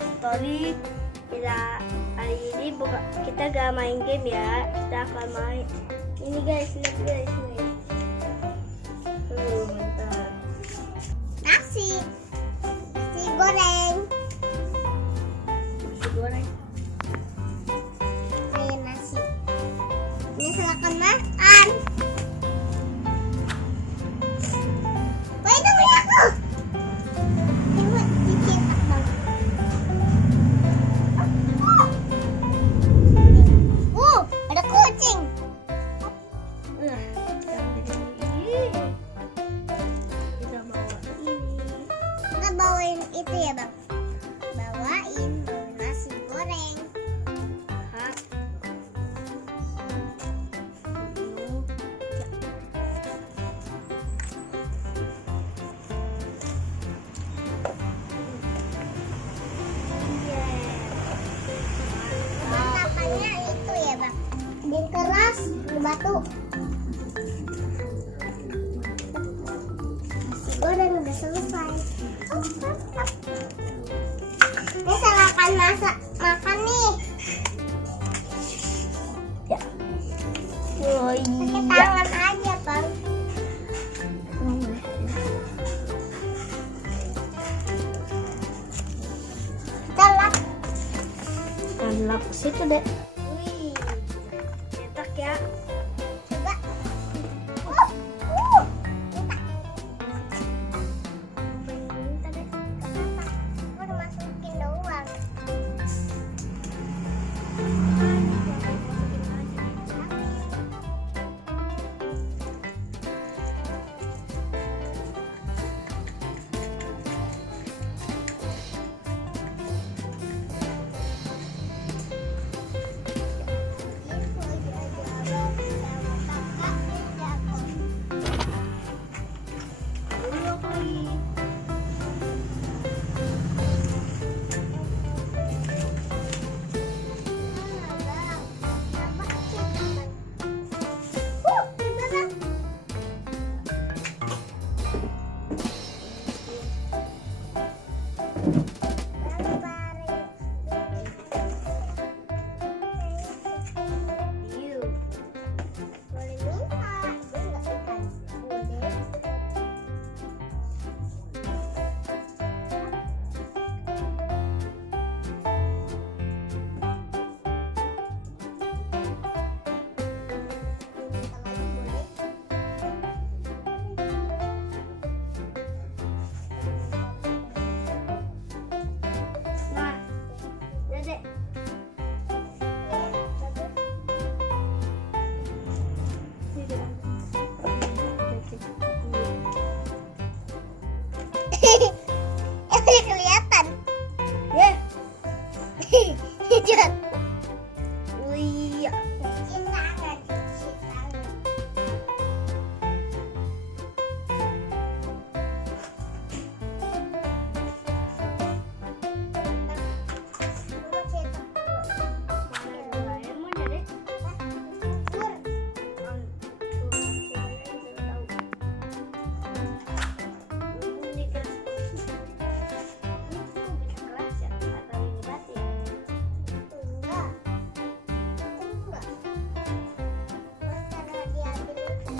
story. Hari ini kita gak main game ya. Kita akan main ini guys, lihat guys nih. Mantap. Nasi goreng. Nasi goreng. Ayo nasi. Ini silakan makan. Wait, tunggu aku. Coba dicetak bang. Ada kucing. Kita bawain itu ya bang. Bawain nasi goreng. Makannya itu ya bang. Di keras, di batu. Nasi goreng udah selesai. Ini silakan makan nih. Ya. Oh Pakai iya. tangan aja bang. Kita lap. Lap situ deh. Wih, Cetak ya. coba. Minta deh. Aku udah masukin doang. Nah, Dedek. Kelihatan. Ya. Hijau. Wih. Cuci tangan, cuci tangan. Coba cetak dulu. Doraemon ya, Dek. Bur. Enggak. Enggak. Mas, karena diambil itu.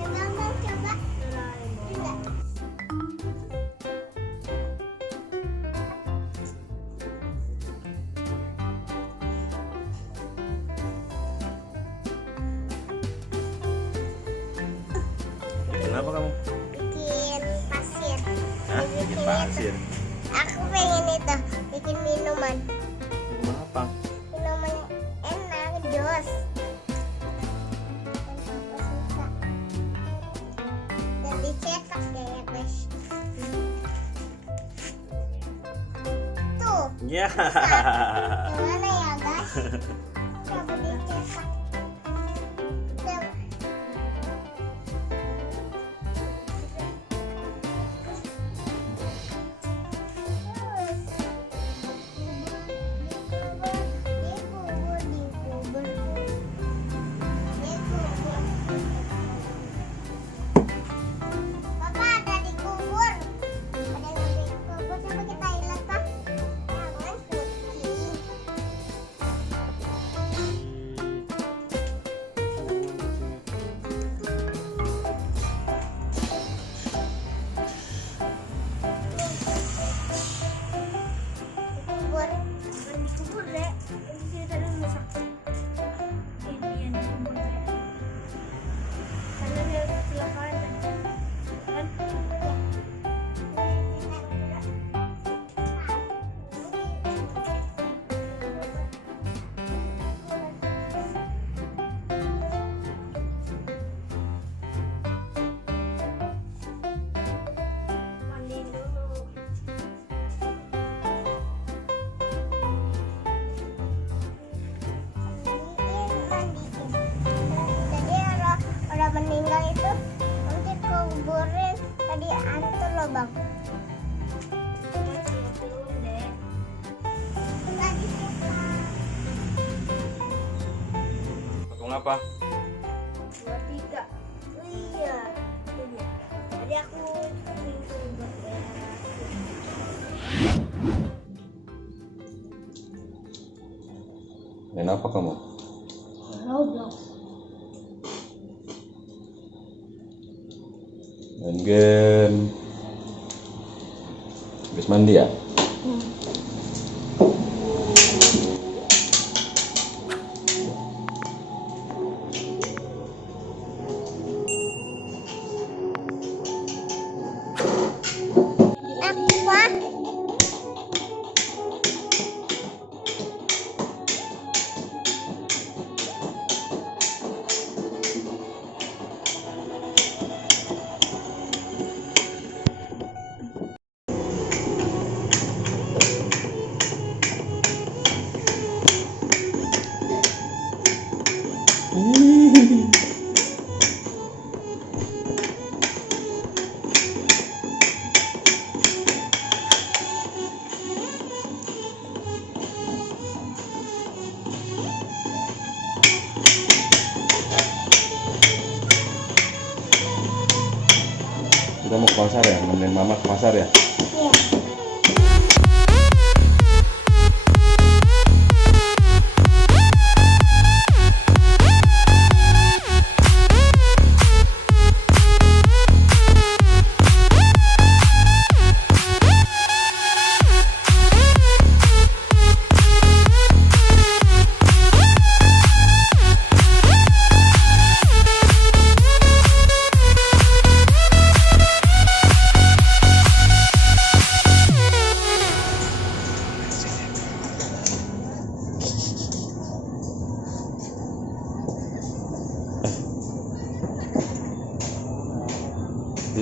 Coba Bang, coba. Enggak. Kenapa kamu? Bikin pasir. Hah? Bikin pasir? Aku pengen itu, bikin minuman. Minuman apa? Minuman enak, jos. Dan papa suka. Dan dicetak ya guys. Tuh, Ya. gimana ya guys? Coba dicetak. Coba. liburin tadi antar loh bang. Belum, Dek. Tadi pulang. Patung apa? 23. Oh iya. Itu dia. Tadi aku minggu buat Main apa kamu? Roblox. Main game. Habis mandi ya? Apa? Kita mau ke pasar ya? Nemenin mama ke pasar ya? Iya.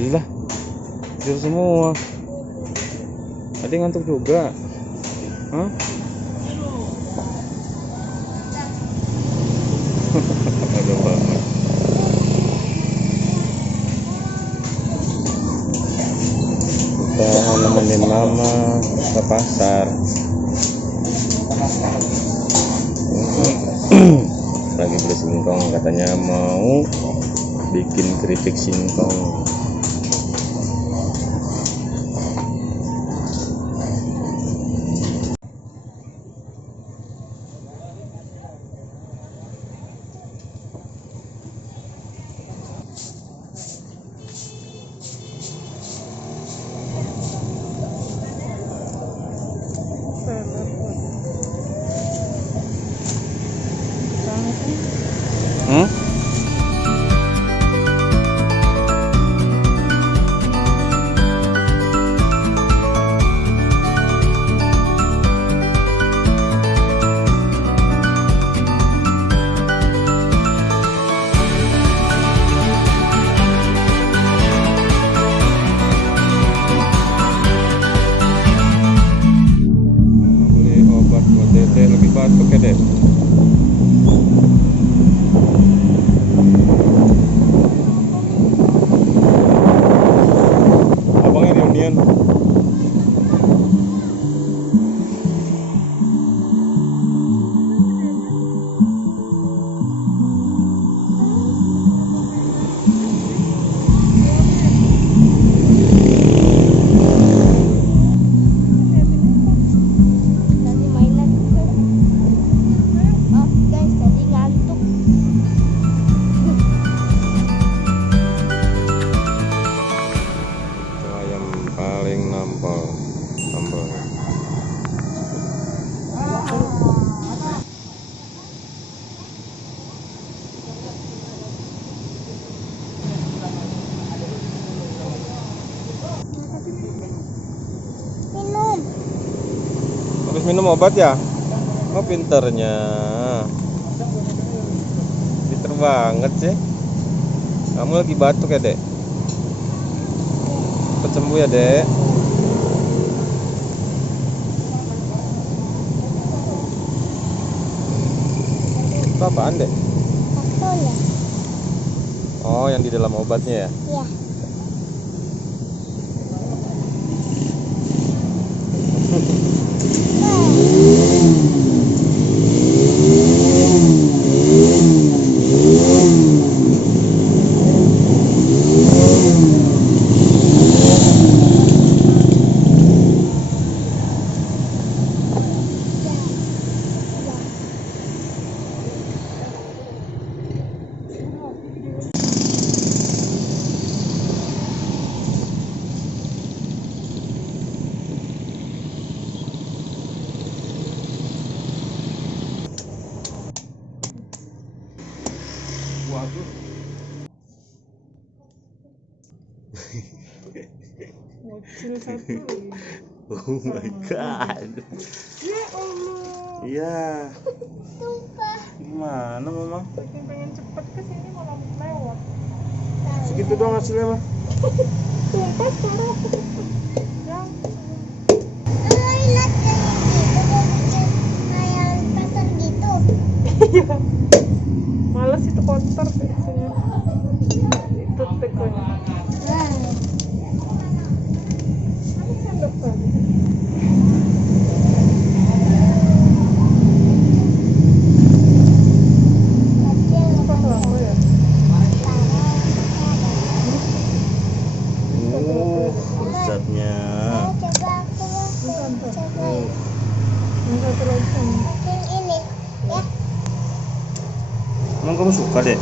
Lah, tidur semua. Tadi ngantuk juga. Hah? Aduh banget. Kita nemenin mama ke pasar. Lagi beli singkong, katanya mau bikin keripik singkong. Hmm? Beli obat buat Dede, lebih batuk ya, Dek? Abangnya reunian. Tadi mainan. Oh guys, tadi ngantuk. Itu ayam paling nampol sambalnya. Minum. Habis minum obat ya? Oh, pinternya. Pinter banget sih. Kamu lagi batuk ya, Dek? Cepet sembuh ya, Dek. Itu apaan, Dek? Satu ya. Oh, yang di dalam obatnya ya? Iya. Bocil satu. Oh my god. Ya Allah. Iya. Sumpah. Gimana mama? Saking pengen cepet ke sini malah lewat. Segitu doang hasilnya mah. Sumpah sekarang. Ya. Lu lihat kayak gitu, gua bikin kayak pasar gitu. Iya. Males itu kotor deh isinya. Itu tekonya. Nah, Ini sendok kan? kecil Apa kelapa ya? Oh, lezatnya. Coba aku Bentar. cobain. Ini satu lagi kan? Yang ini ya. Emang kamu suka deh?